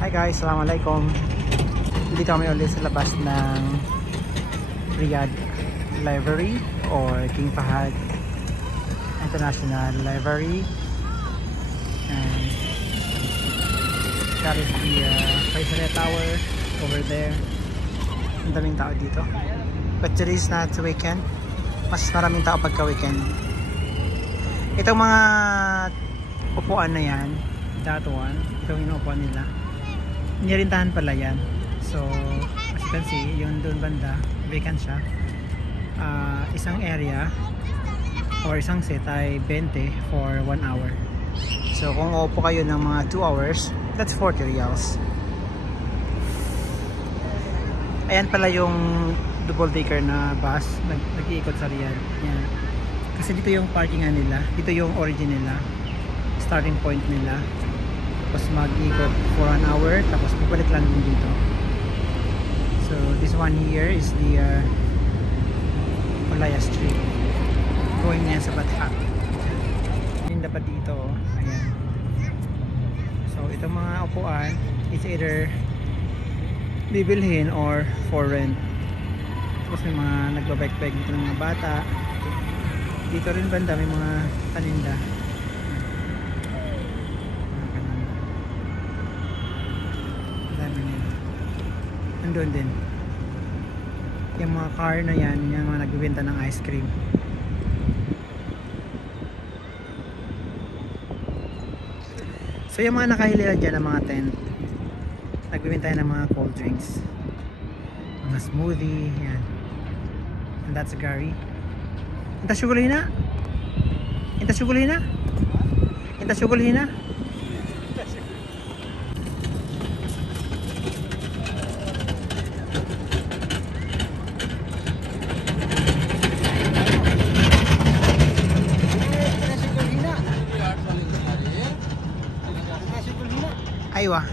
Hi guys, Assalamualaikum. Dito kami ulit sa labas ng Riyadh Library or King Fahad International Library, and that is the Faisal Tower over there. Ang daming tao dito, but today is not weekend. Mas maraming tao pagka weekend. Itong mga upuan na yan, that one, itong inuupuan nila, nirintahan pala yan. So as you can see, yung doon banda vacant siya. Isang area or isang set ay 20 for 1 hour. So kung uupo kayo ng mga 2 hours, that's 40 riyals. Ayan pala yung double decker na bus nag-iikot sa Riyadh. Yan. Kasi dito yung parkingan nila, dito yung origin nila, starting point nila. Tapos mag-ikot for 1 hour, tapos bubalik lang din dito. So this one here is the Olaya Street, going yan sa Batha. Yung dapat dito, ayan. So itong mga upuan, it's either bibilhin or for rent. Tapos may mga nagbabike-bike dito ng mga bata. Dito rin banda may mga paninda. Andun din yung mga car na yan, yung mga nagbibenta ng ice cream. So yung mga nakahilera dyan ng mga tent, nagbibenta ng mga cold drinks, mga smoothie, yan. And that's Gary. Inta syugulina, inta syugulina, inta syugulina. Aywa.